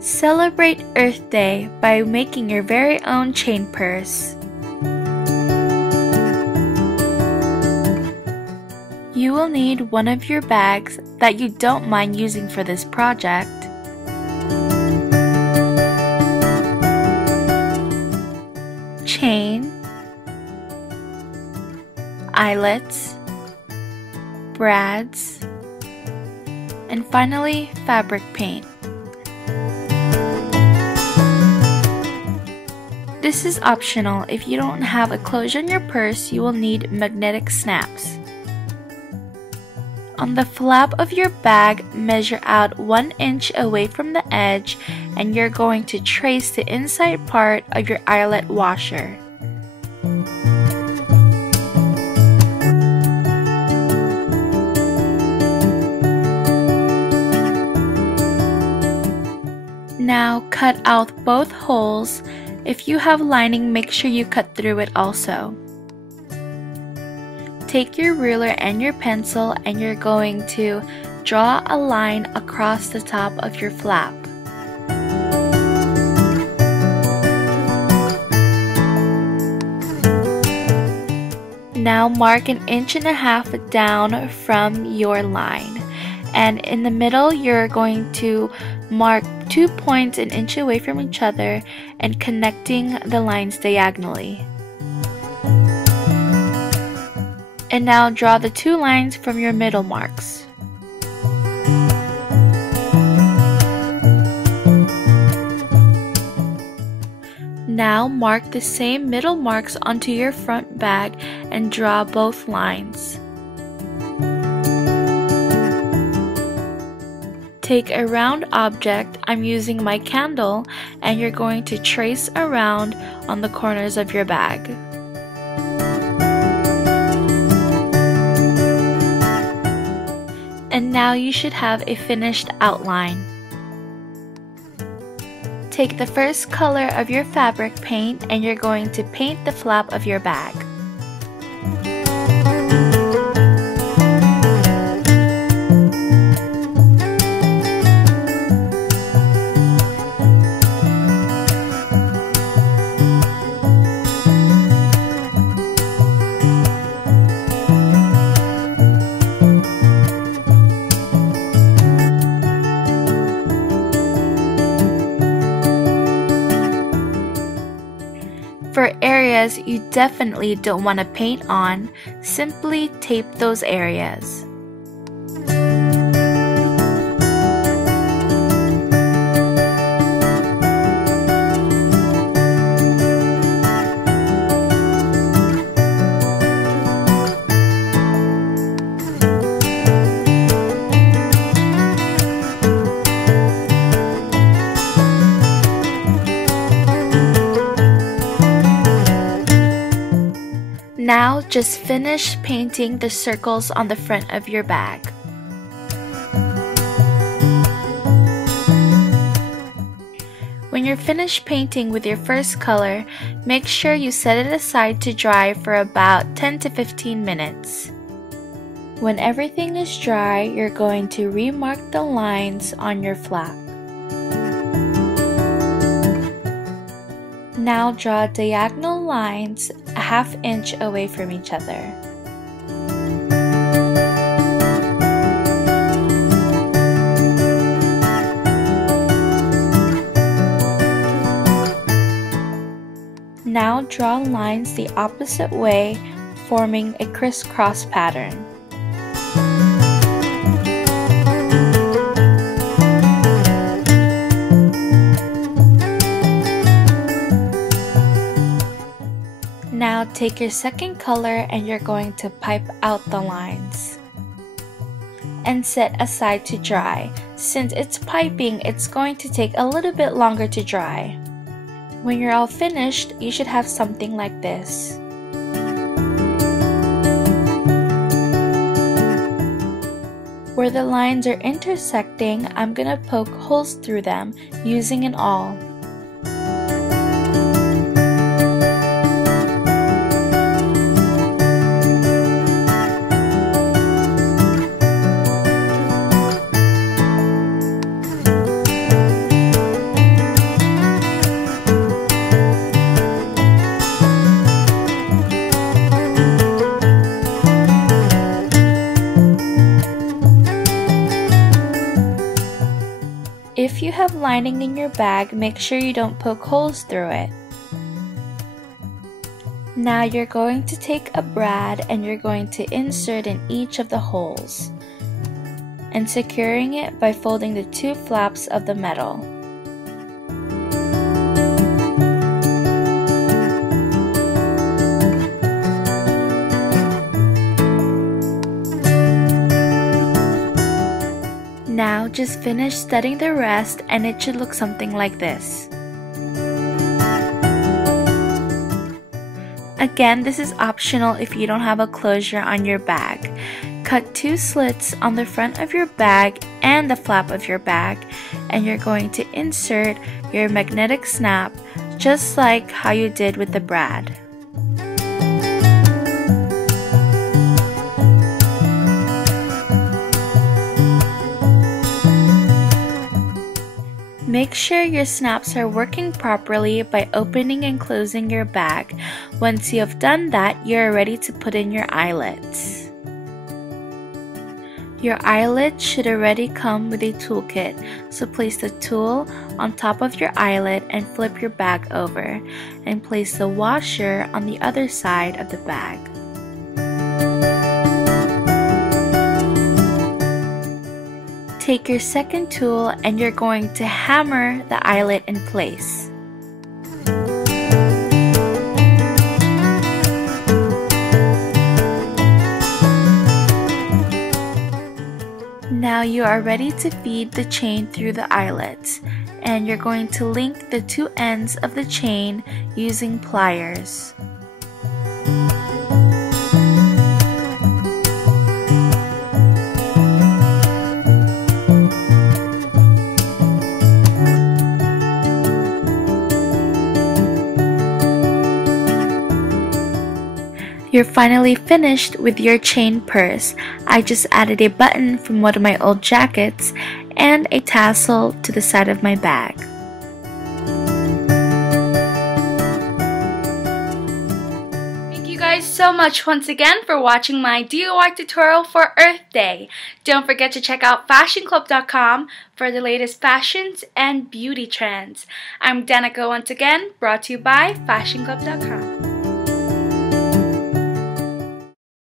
Celebrate Earth Day by making your very own chain purse. You will need one of your bags that you don't mind using for this project. Chain, eyelets, brads, and finally fabric paint. This is optional. If you don't have a closure in your purse, you will need magnetic snaps. On the flap of your bag, measure out 1 inch away from the edge, and you're going to trace the inside part of your eyelet washer. Now cut out both holes. If you have lining, make sure you cut through it also. Take your ruler and your pencil and you're going to draw a line across the top of your flap. Now mark 1.5 inches down from your line, and in the middle you're going to mark 2 points 1 inch away from each other and connecting the lines diagonally. And now draw the 2 lines from your middle marks. Now mark the same middle marks onto your front bag and draw both lines. Take a round object, I'm using my candle, and you're going to trace around on the corners of your bag. And now you should have a finished outline. Take the first color of your fabric paint and you're going to paint the flap of your bag. For areas you definitely don't want to paint on, simply tape those areas. Now just finish painting the circles on the front of your bag. When you're finished painting with your first color, make sure you set it aside to dry for about 10 to 15 minutes. When everything is dry, you're going to remark the lines on your flap. Now draw diagonal lines 1/2 inch away from each other. Now draw lines the opposite way, forming a crisscross pattern. Now take your second color and you're going to pipe out the lines and set aside to dry. Since it's piping, it's going to take a little bit longer to dry. When you're all finished, you should have something like this. Where the lines are intersecting, I'm gonna poke holes through them using an awl. If you have lining in your bag, make sure you don't poke holes through it. Now you're going to take a brad and you're going to insert in each of the holes and securing it by folding the two flaps of the metal. Now just finish studding the rest and it should look something like this. Again, this is optional if you don't have a closure on your bag. Cut two slits on the front of your bag and the flap of your bag, and you're going to insert your magnetic snap just like how you did with the brad. Make sure your snaps are working properly by opening and closing your bag. Once you have done that, you're ready to put in your eyelets. Your eyelets should already come with a toolkit, so place the tool on top of your eyelet and flip your bag over, and place the washer on the other side of the bag. Take your second tool and you're going to hammer the eyelet in place. Now you are ready to feed the chain through the eyelets, and you're going to link the two ends of the chain using pliers. You're finally finished with your chain purse. I just added a button from one of my old jackets and a tassel to the side of my bag. Thank you guys so much once again for watching my DIY tutorial for Earth Day. Don't forget to check out fashionclub.com for the latest fashions and beauty trends. I'm Danica once again, brought to you by fashionclub.com.